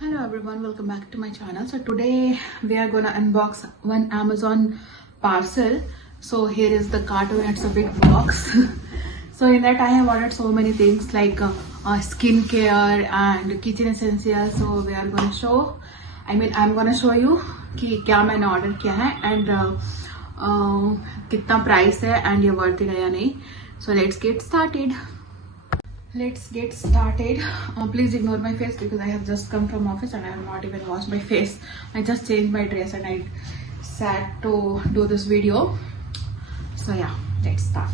Hello everyone, welcome back to my channel. So today we are gonna unbox one Amazon parcel. So here is the carton. It's a big box. So in that I have ordered so many things like skincare and kitchen essentials. So we are gonna show, I'm gonna show you कि क्या मैंने order किया है and कितना price है and ये worth it है या नहीं. So let's get started. Please ignore my face because I have just come from office and I have not even washed my face. I just changed my dress and I sat to do this video. So yeah, let's start.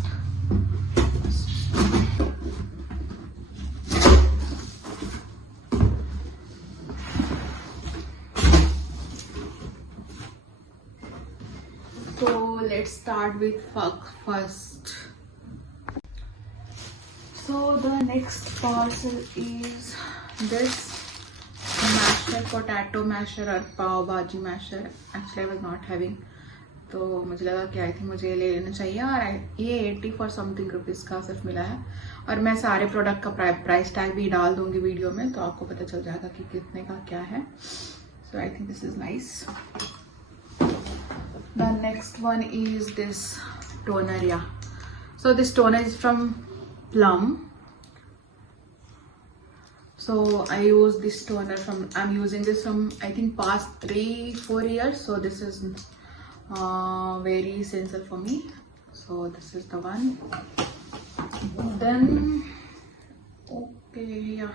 So let's start with first. So the next parcel is this masher, potato masher और पाव भाजी masher. Actually I was not having, तो मुझे लगा कि I think मुझे ले लेना चाहिए और ये 80 for something रुपीज़ का सिर्फ मिला है. और मैं सारे प्रोडक्ट का प्राइस टैग भी डाल दूंगी वीडियो में, तो आपको पता चल जाएगा कि कितने का क्या है. So I think this is nice. The next one is this toner. Yeah, so this toner is from Plum. So I use this toner from, I'm using this from I think past 3-4 years. So this is very essential for me. So this is the one. Then okay, yeah,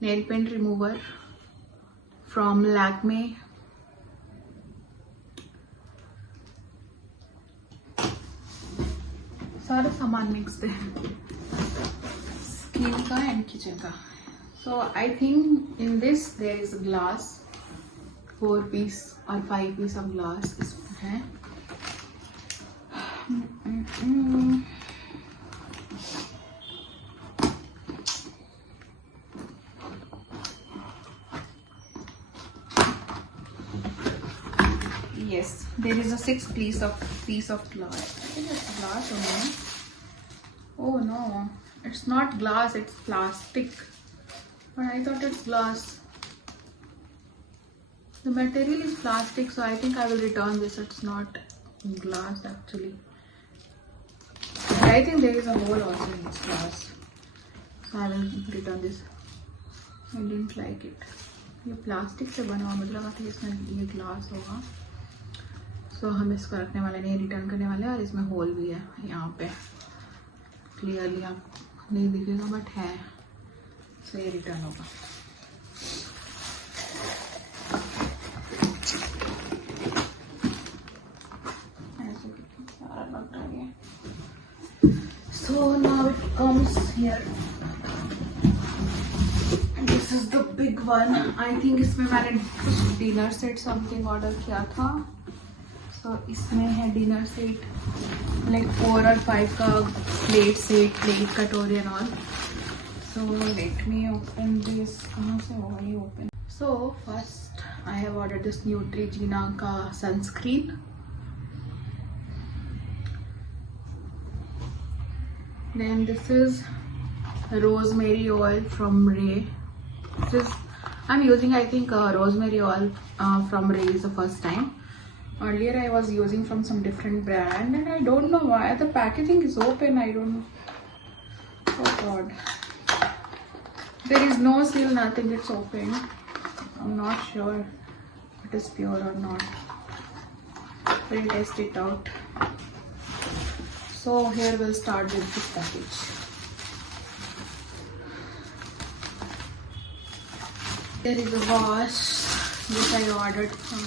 nail paint remover from Lakme. सारा सामान mix है skin का and kitchen का. So I think in this there is a glass, 4 piece or 5 piece of glass इसमें है. Yes, there is a 6 piece of glass. I think it's glass only. Oh no, it's not glass, it's plastic. But I thought it's glass. The material is plastic, so I think I will return this. It's not glass actually. I think there is a hole also in this glass, so I will return this. I didn't like it. ये plastic से बना हुआ, मुझे लगा था इसमें ये glass होगा. So हम इसको रखने वाले नहीं, रिटर्न करने वाले हैं. और इसमें होल भी है यहाँ पे, क्लियरली आप नहीं दिखेगा बट है. सो ये रिटर्न होगा. So now it comes here. This is the big one. I think इसमें मैंने कुछ डिनर सेट समथिंग ऑर्डर किया था. So इसमें है डिनर सेट like 4 or 5 का प्लेट सेट, प्लेट कटोरी and all. So let me open this. कहाँ से होगा ये open? So first I have ordered this Neutrogena का sunscreen. Then this is rosemary oil from Ray. I'm using I think rosemary oil from Ray is the first time. Earlier I was using from some different brand and I don't know why the packaging is open. I don't know. Oh god. There is no seal, nothing, it's open. I'm not sure it is pure or not. We'll test it out. So here we'll start with this package. There is a wash which I ordered from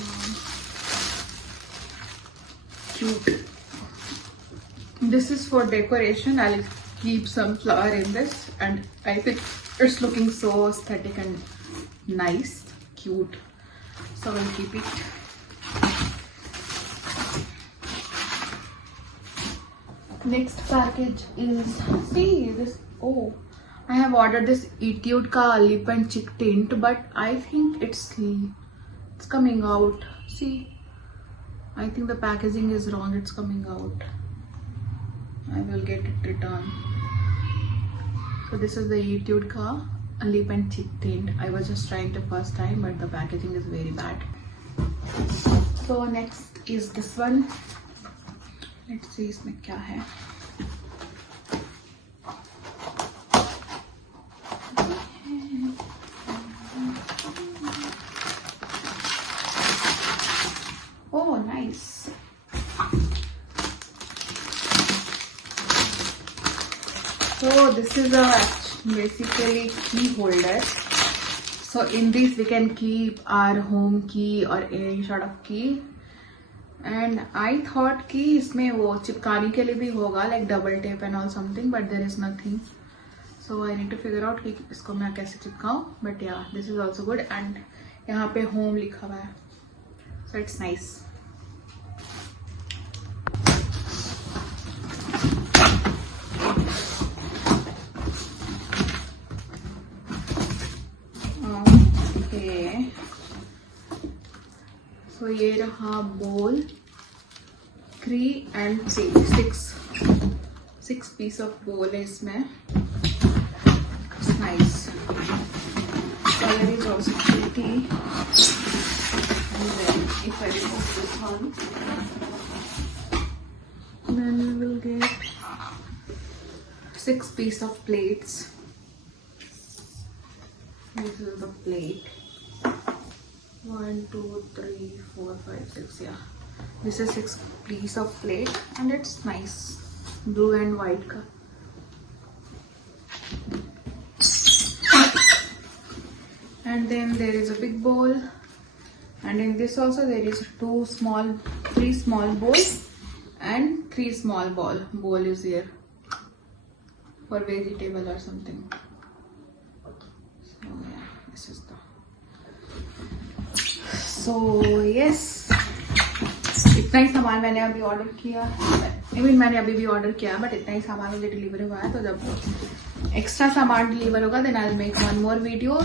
Cute. This is for decoration. I'll keep some flower in this and I think it's looking so aesthetic and nice, cute. So I'll keep it. Next package is, see this, oh, I have ordered this Etude ka lip and cheek tint, but I think it's coming out. See, I think the packaging is wrong, it's coming out. I will get it returned. So this is the Etude ka lip and cheek tint. I was just trying the first time, but the packaging is very bad. So next is this one. Let's see इसमें क्या है. Oh, nice. So this is a basically key holder. So in this we can keep our home key or any sort of key. And I thought कि इसमें वो चिपकाने के लिए भी होगा, like double tape and all something, but there is nothing. So I need to figure out कि इसको मैं कैसे चिपकाऊँ. But yeah, this is also good. And यहाँ पे home लिखा हुआ है. So it's nice. So ये रहा bowl, 3 and 6 piece of bowl है इसमें. It's nice. Color is also pretty. And then if I remove this one, then we will get 6 piece of plates. This is the plate. 1, 2, 3, 4, 5, 6. Yeah, this is 6 piece of plate, and it's nice, blue and white color. And then there is a big bowl, and in this also there is 3 small bowls and 3 small bowl is here for vegetable or something. So yeah, this is the. So yes, इतना ही सामान मैंने अभी order किया. मैंने अभी भी order किया, but इतना ही सामान मुझे डिलीवर हुआ है. तो जब एक्स्ट्रा सामान डिलीवर होगा then I'll make one more video.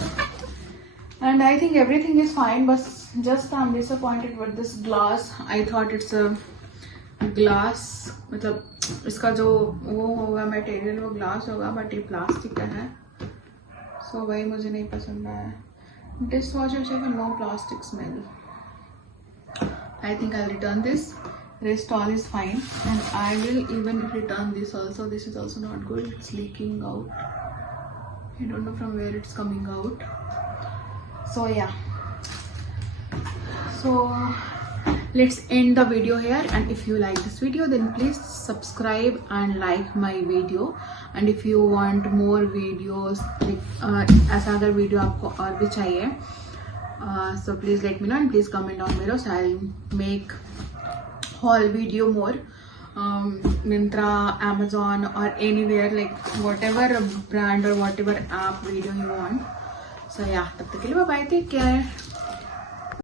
And I think everything is fine, but just I'm disappointed with this glass. I thought it's a glass, मतलब इसका जो वो होगा मटेरियल वो ग्लास होगा, बट ये प्लास्टिक का है. So वही मुझे नहीं पसंद आया. Dishwasher check and no plastic smell. I think I'll return this. Rest all is fine, and I will even return this also. This is also not good. It's leaking out. I don't know from where it's coming out. So yeah. So let's end the video here. And if you like this video, then please subscribe and like my video. And if you want more videos, ऐसा अगर video आपको और भी चाहिए, so please let me know and please comment down below. So I'll make haul video more. Myntra, Amazon or anywhere, like whatever brand or whatever app video you want. So yeah, तब तक के लिए bye bye, take care.